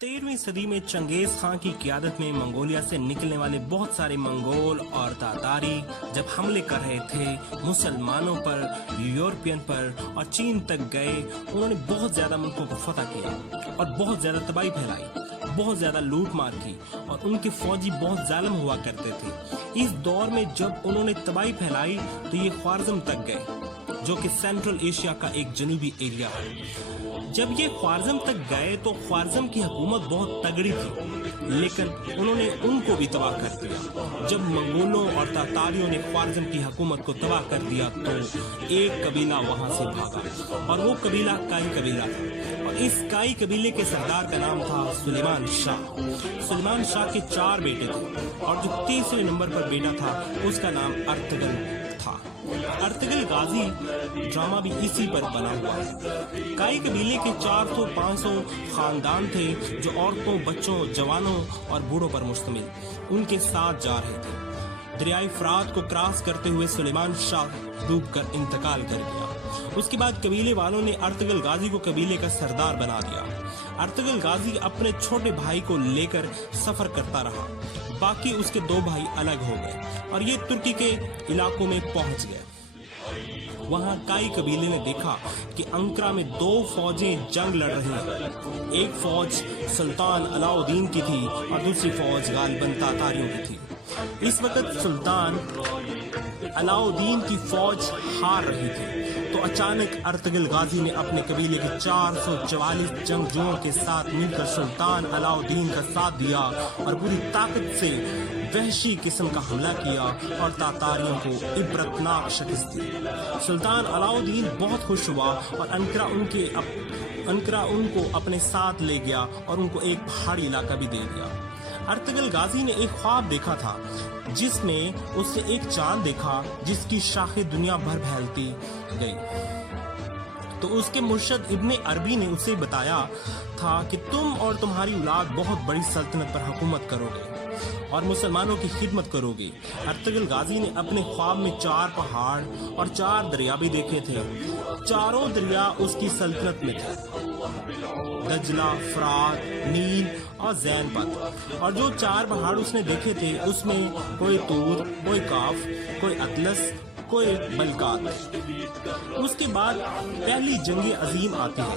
13वीं सदी में Genghis Khan की क़यादत में मंगोलिया से निकलने वाले बहुत सारे मंगोल और तातारी जब हमले कर रहे थे मुसलमानों पर, यूरोपियन पर और चीन तक गए, उन्होंने बहुत ज्यादा मुल्कों को फतह किया और बहुत ज्यादा तबाही फैलाई, बहुत ज्यादा लूट मार की और उनके फौजी बहुत जालिम हुआ करते थे। इस दौर में जब उन्होंने तबाही फैलाई तो ये ख्वारिज़्म तक गए, जो कि सेंट्रल एशिया का एक जनूबी एरिया है। जब ये ख्वारिज़्म तक गए तो ख्वारिज़्म की हुकूमत बहुत तगड़ी थी, लेकिन उन्होंने उनको भी तबाह कर दिया। जब मंगोलों और तातारियों ने ख्वारिज़्म की हुकूमत को तबाह कर दिया तो एक कबीला वहां से भागा और वो कबीला काई कबीला था और इस काई कबीले के सरदार का नाम था सुलेमान शाह। सुलेमान शाह के 4 बेटे थे और जो तीसरे नंबर पर बेटा था उसका नाम अर्तुगरुल था। अर्तुगरुल गाजी ड्रामा भी इसी पर बना हुआ है। काई कबीले के 400-500 खानदान थे जो औरतों, बच्चों, जवानों और बूढ़ों पर मुश्तमिल उनके साथ जा रहे थे। दरियाई फरात को क्रॉस करते हुए सुलेमान शाह डूबकर इंतकाल कर गया। उसके बाद कबीले वालों ने अर्तुगरुल गाजी को कबीले का सरदार बना दिया। अर्तुगरुल गाजी अपने छोटे भाई को लेकर सफर करता रहा, बाकी उसके 2 भाई अलग हो गए और ये तुर्की के इलाकों में पहुंच गए। वहां काई कबीले ने देखा कि अंकरा में 2 फौजें जंग लड़ रही हैं। एक फौज सुल्तान अलाउद्दीन की थी और दूसरी फौज गालिबन तातारियों की थी। इस वक्त सुल्तान अलाउद्दीन की फौज हार रही थी तो अचानक अर्तुगरुल गाजी ने अपने कबीले के 444 जंगजुओं के साथ मिलकर सुल्तान अलाउद्दीन का साथ दिया और पूरी ताकत से वहशी किस्म का हमला किया और तातारियों को इबरतनाक शिकस्त दी। सुल्तान अलाउद्दीन बहुत खुश हुआ और अंकरा उनको अपने साथ ले गया और उनको एक पहाड़ी इलाका भी दे दिया। अर्तुगरुल गाजी ने एक ख्वाब देखा था जिसमें उसने एक चांद देखा जिसकी शाखें दुनिया भर फैलती गई। तो उसके मुर्शद इब्ने अरबी ने उसे बताया था कि तुम और तुम्हारी औलाद बहुत बड़ी सल्तनत पर हुकूमत करोगे और मुसलमानों की खिदमत करोगे। अर्तुगरुल गाजी ने अपने ख्वाब में 4 पहाड़ और 4 दरिया भी देखे थे। चारों दरिया उसकी सल्तनत में थे, दजला, फरात, नील और ज़ैनपत। और जो 4 पहाड़ उसने देखे थे उसमें कोई तूर, कोई काफ, कोई अतलस, कोई बलकात। उसके बाद पहली जंग अजीम आती है।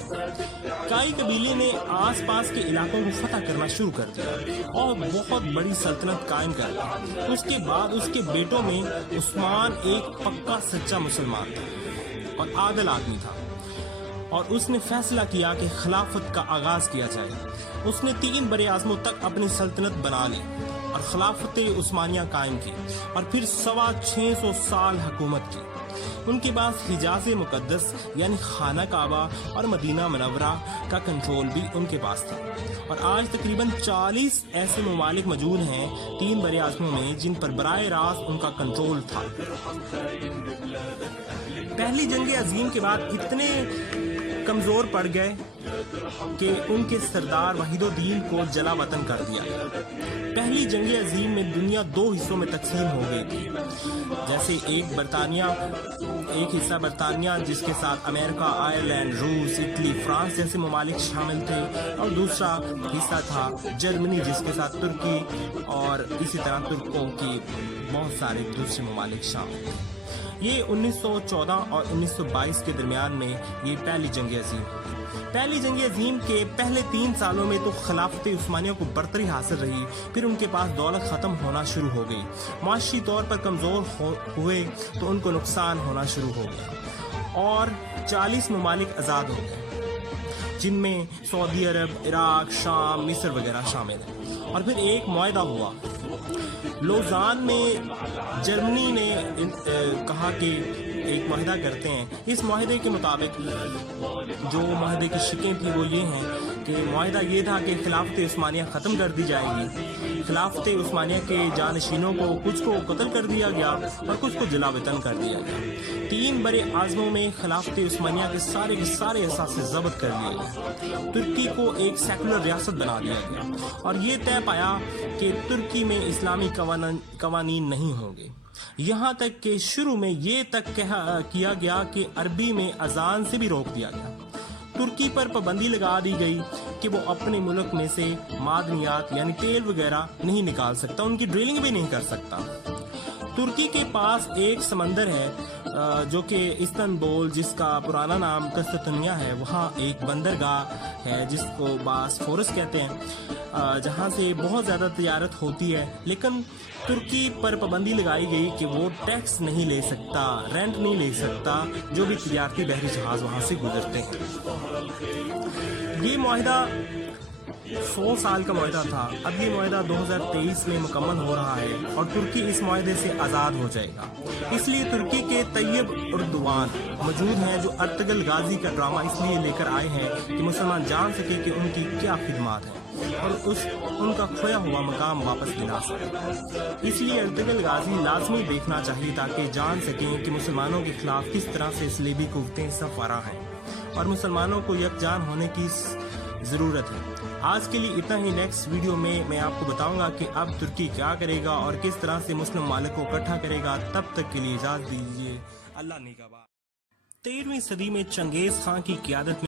काई कबीले ने आसपास के इलाकों को फतह करना शुरू कर दिया और बहुत बड़ी सल्तनत कायम कर दी। उसके बाद उसके बेटों में उस्मान एक पक्का सच्चा मुसलमान था और आदिल आदमी था और उसने फैसला किया कि खिलाफत का आगाज किया जाए। उसने 3 बड़े आज़मों तक अपनी सल्तनत बना ली और खिलाफत उस्मानिया कायम की और फिर 625 साल हुकूमत की। उनके पास हिजाज मुकद्दस यानी खाना काबा और मदीना मनव्वरा का कंट्रोल भी उनके पास था और आज तकरीबन 40 ऐसे ममालिक मौजूद हैं 3 बड़े आज़मों में जिन पर बराए रास्त उनका कंट्रोल था। पहली जंग अजीम के बाद इतने कमजोर पड़ गए कि उनके सरदार वहीदुद्दीन को जला वतन कर दिया गया। पहली जंग अजीम में दुनिया 2 हिस्सों में तकसीम हो गई थी। जैसे एक हिस्सा बरतानिया जिसके साथ अमेरिका, आयरलैंड, रूस, इटली, फ्रांस जैसे ममालिक शामिल थे और दूसरा हिस्सा था जर्मनी जिसके साथ तुर्की और इसी तरह तुर्कों की बहुत सारे दूसरे ममालिक शामिल थे। ये 1914 और 1922 के दरमियान में ये पहली जंग अजीम। पहली जंग अजीम के पहले 3 सालों में तो खिलाफत उस्मानिया को बरतरी हासिल रही, फिर उनके पास दौलत ख़त्म होना शुरू हो गई, माशी तौर पर कमज़ोर हुए तो उनको नुकसान होना शुरू हो गया और 40 ममालिक आज़ाद हो गए जिनमें सऊदी अरब, इराक, शाम, मिस्र वगैरह शामिल हैं। और फिर एक मुआहदा हुआ लोज़ान में। जर्मनी ने कहा कि एक मुआहदा करते हैं। इस मुआहदे के मुताबिक जो मुआहदे की शिकें थी वो ये हैं कि मुआहदा ये था कि खिलाफत उस्मानिया ख़त्म कर दी जाएगी। खिलाफत उस्मानिया के जानशीनों को कुछ को कत्ल कर दिया गया और कुछ को जला वतन कर दिया गया। 3 बड़े आज़मों में खिलाफत उस्मानिया के सारे असासे ज़ब्त कर लिए गए। तुर्की को एक सेकुलर रियासत बना दिया गया और ये तय पाया कि तुर्की में इस्लामी कवानीन नहीं होंगे। यहाँ तक कि शुरू में ये तक किया गया कि अरबी में अजान से भी रोक दिया गया। ترکی پر پابندی لگا دی گئی کہ وہ اپنے ملک میں سے معدنیات یعنی تیل وغیرہ نہیں نکال سکتا، ان کی ڈرلنگ بھی نہیں کر سکتا۔ ترکی کے پاس ایک سمندر ہے جو کہ استنبول، جس کا پرانا نام قسطنطنیہ ہے، وہاں ایک بندرگاہ ہے جس کو باسفورس کہتے ہیں، جہاں سے بہت زیادہ تجارت ہوتی ہے، لیکن ترکی پر پابندی لگائی گئی کہ وہ ٹیکس نہیں لے سکتا، رینٹ نہیں لے سکتا جو بھی تجارتی بحری جہاز وہاں سے گزرتے ہیں۔ یہ معاہدہ 100 سال کا معاہدہ تھا، اب یہ معاہدہ 2023 میں مکمل ہو رہا ہے اور ترکی اس معاہدے سے آزاد ہو جائے گا۔ اس لیے ترکی کے طیب اردوان موجود ہیں جو ارطغرل غازی کا ڈرامہ اس لیے لے کر آئے ہیں کہ مسلمان جان سکے کہ ان کی کیا خدمات ہیں اور ان کا کھویا ہوا مقام واپس دلا سکے۔ اس لیے ارطغرل غازی لازمی دیکھنا چاہیے تاکہ جان سکیں کہ مسلمانوں کے خلاف کس طرح سے صلیبی قوتیں سفارہ ہیں اور مسلمانوں کو یکجان ہونے کی ضرورت ہے۔ آج کے لیے اتنا ہی۔ نیکسٹ ویڈیو میں آپ کو بتاؤں گا کہ اب ترکی کیا کرے گا اور کس طرح سے مسلم ممالک کو اکٹھا کرے گا۔ تب تک کے لیے اجازت دیجیے، اللہ نگہبان۔ 13ویں صدی میں چنگیز خان کی قیادت میں